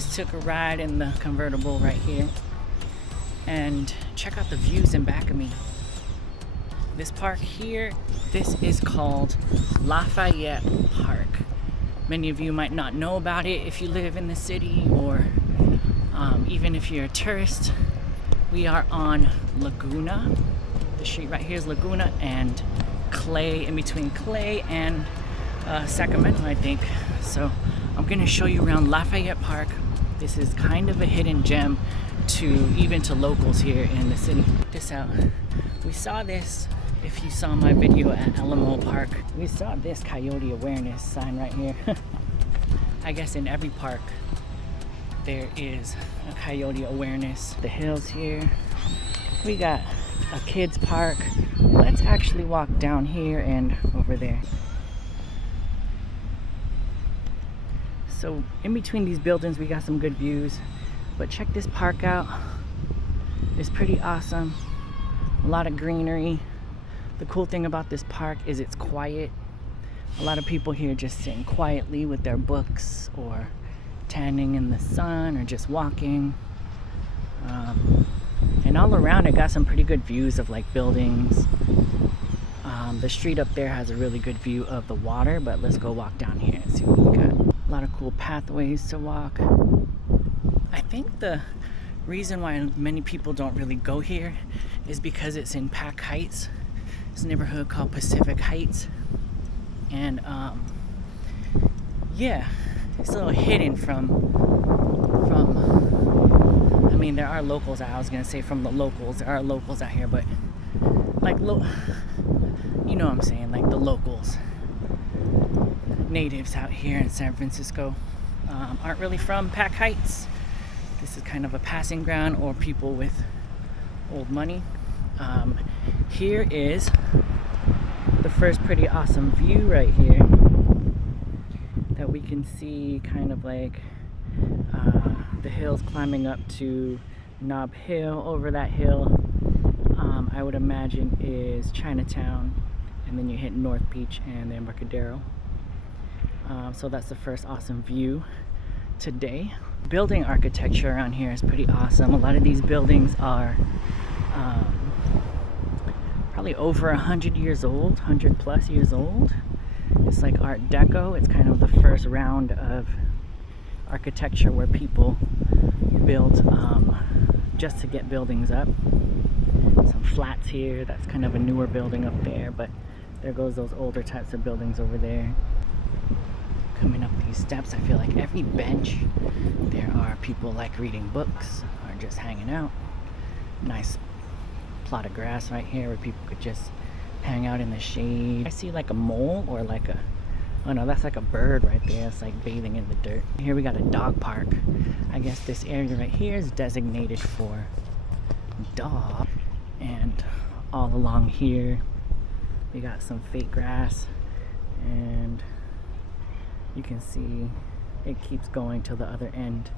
just took a ride in the convertible right here. And check out the views in back of me. This park here, this is called Lafayette Park. Many of you might not know about it if you live in the city, or even if you're a tourist. We are on Laguna. The street right here is Laguna and Clay, in between Clay and Sacramento, I think. So I'm gonna show you around Lafayette Park. This is kind of a hidden gem even to locals here in the city. Check this out. We saw this, if you saw my video at Alamo Park, we saw this coyote awareness sign right here. I guess in every park there is a coyote awareness. The hills here. We got a kids park. Let's actually walk down here and over there. So in between these buildings we got some good views, but check this park out. It's pretty awesome. A lot of greenery. The cool thing about this park is it's quiet. A lot of people here just sitting quietly with their books or tanning in the sun or just walking. And all around it got some pretty good views of like buildings. The street up there has a really good view of the water, but let's go walk down here and see what we got. A lot of cool pathways to walk. I think the reason why many people don't really go here is because it's in Pac Heights. It's a neighborhood called Pacific Heights. And yeah, it's a little hidden from I mean, there are locals. I was gonna say from the locals. There are locals out here, but like you know what I'm saying, like the locals, natives out here in San Francisco aren't really from Pac Heights. This is kind of a passing ground, or people with old money. Here is the first pretty awesome view right here that we can see, kind of like the hills climbing up to Nob Hill. Over that hill, I would imagine, is Chinatown, and then you hit North Beach and the Embarcadero. So that's the first awesome view today. Building architecture around here is pretty awesome. A lot of these buildings are probably over 100 years old, 100 plus years old. It's like Art Deco. It's kind of the first round of architecture where people build just to get buildings up. Some flats here. That's kind of a newer building up there, but there goes those older types of buildings over there. Coming up these steps, I feel like every bench there are people like reading books or just hanging out. Nice plot of grass right here where people could just hang out in the shade. I see like a mole, or like a, oh no, that's like a bird right there. It's like bathing in the dirt. Here we got a dog park. I guess this area right here is designated for dogs. And all along here we got some fake grass, and you can see it keeps going till the other end.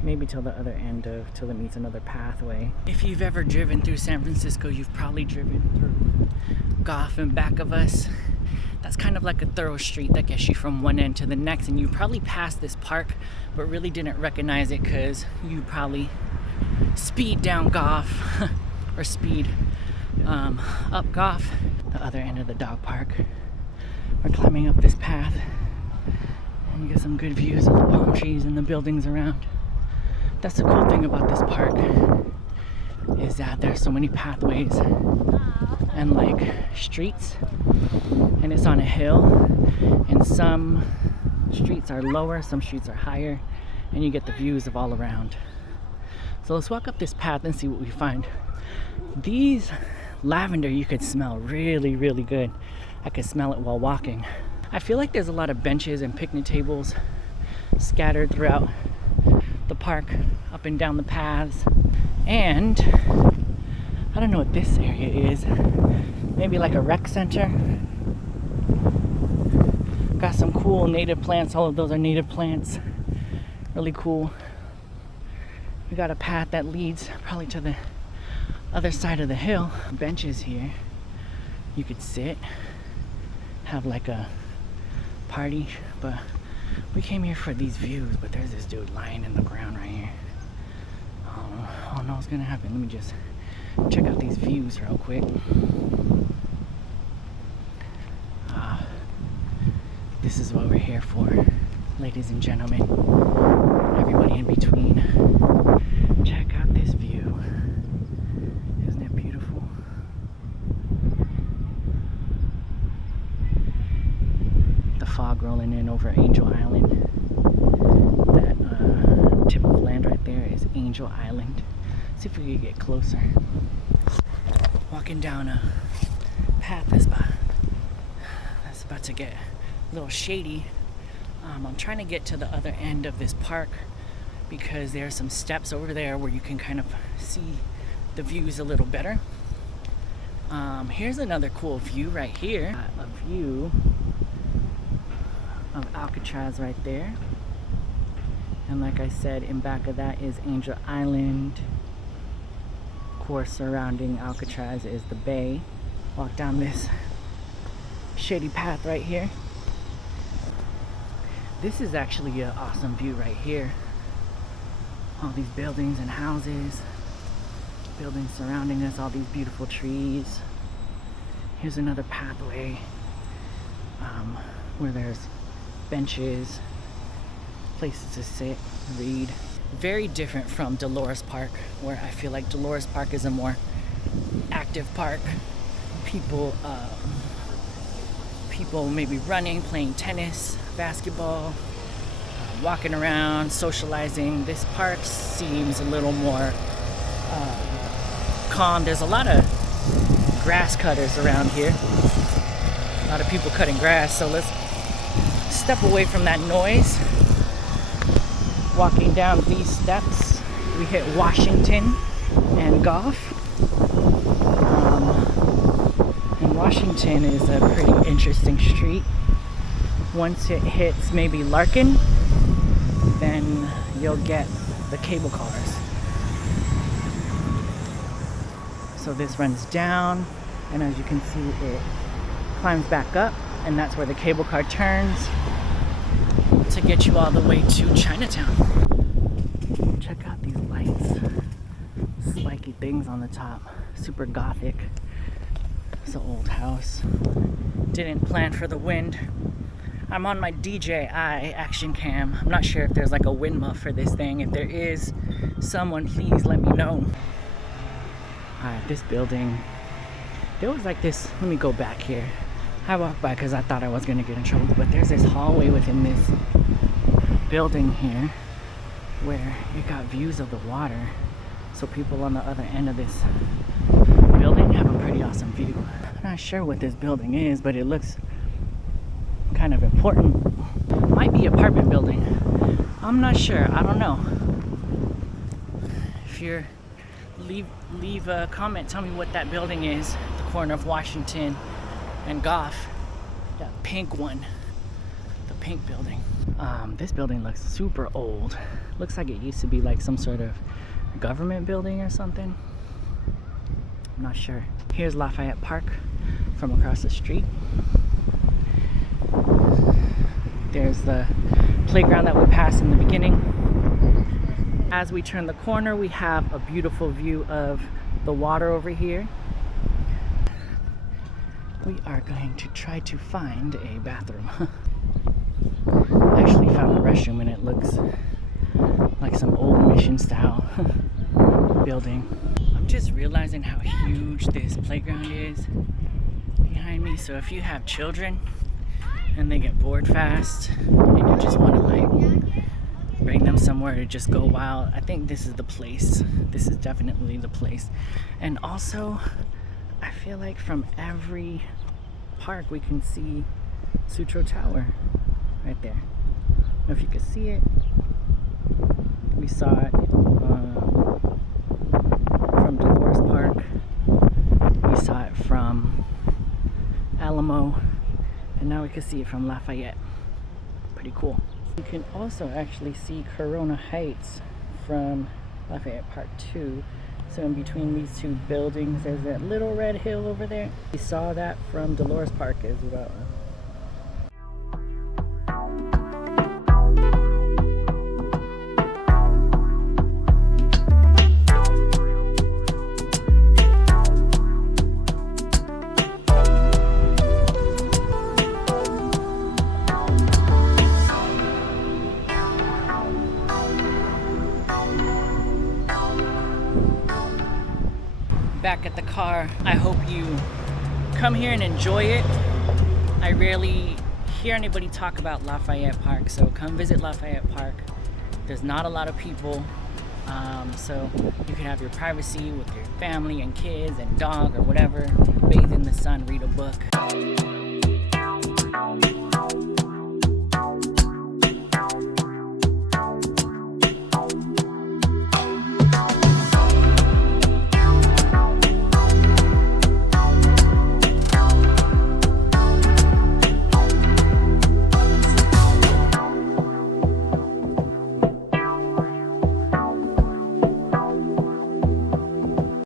Maybe till the other end till it meets another pathway. If you've ever driven through San Francisco, you've probably driven through Goff in back of us. That's kind of like a thorough street that gets you from one end to the next, and you probably passed this park but really didn't recognize it because you probably speed down Goff or speed up Goff. The other end of the dog park. We're climbing up this path and you get some good views of the palm trees and the buildings around. That's the cool thing about this park, is that there's so many pathways and like streets, and it's on a hill, and some streets are lower, some streets are higher, and you get the views of all around. So let's walk up this path and see what we find. These lavender you could smell really, really good. I could smell it while walking. I feel like there's a lot of benches and picnic tables scattered throughout the park, up and down the paths. And I don't know what this area is. Maybe like a rec center. Got some cool native plants. All of those are native plants. Really cool. We got a path that leads probably to the other side of the hill. Benches here. You could sit, have like a party, but We came here for these views, but there's this dude lying in the ground right here. I don't know what's gonna happen. Let me just check out these views real quick. This is what we're here for, ladies and gentlemen, everybody in between. Check out this view. Isn't it beautiful? The fog rolling in over Angel Island. That tip of land right there is Angel Island. See if we can get closer. Walking down a path that's about to get a little shady. I'm trying to get to the other end of this park because there are some steps over there where you can kind of see the views a little better. Here's another cool view right here. A view of Alcatraz right there. And like I said, in back of that is Angel Island. Of course, surrounding Alcatraz is the bay. Walk down this shady path right here. This is actually an awesome view right here. All these buildings and houses. Buildings surrounding us, all these beautiful trees. Here's another pathway where there's benches, places to sit, read. Very different from Dolores Park, where I feel like Dolores Park is a more active park. People maybe running, playing tennis, basketball, walking around, socializing. This park seems a little more calm. There's a lot of grass cutters around here. A lot of people cutting grass, so let's step away from that noise. Walking down these steps, we hit Washington and Goff. And Washington is a pretty interesting street. Once it hits maybe Larkin, then you'll get the cable cars. So this runs down, and as you can see, it climbs back up, and that's where the cable car turns to get you all the way to Chinatown. Check out these lights. Spiky things on the top. Super gothic. It's an old house. Didn't plan for the wind. I'm on my DJI action cam. I'm not sure if there's like a wind muff for this thing. If there is, someone please let me know. Alright, this building. There was like this, let me go back here. I walked by because I thought I was going to get in trouble, but there's this hallway within this building here where it got views of the water. So people on the other end of this building have a pretty awesome view. I'm not sure what this building is, but it looks kind of important. Might be apartment building. I'm not sure. I don't know. If you're leave a comment, tell me what that building is. The corner of Washington and Goff. That pink one. The pink building. This building looks super old. Looks like it used to be like some sort of government building or something. I'm not sure. Here's Lafayette Park from across the street. There's the playground that we passed in the beginning. As we turn the corner, we have a beautiful view of the water over here. We are going to try to find a bathroom. I actually found a restroom and it looks like some old mission style building. I'm just realizing how huge this playground is behind me. So if you have children and they get bored fast and you just want to like bring them somewhere to just go wild, I think this is the place. This is definitely the place. And also, I feel like from every park we can see Sutro Tower right there. I don't know if you can see it. We saw it from Dolores Park. We saw it from Alamo. And now we can see it from Lafayette. Pretty cool. You can also actually see Corona Heights from Lafayette Park too. So in between these two buildings, there's that little red hill over there. We saw that from Dolores Park as well. I hope you come here and enjoy it. I rarely hear anybody talk about Lafayette Park, so come visit Lafayette Park. There's not a lot of people, so you can have your privacy with your family and kids and dog or whatever, bathe in the sun, read a book.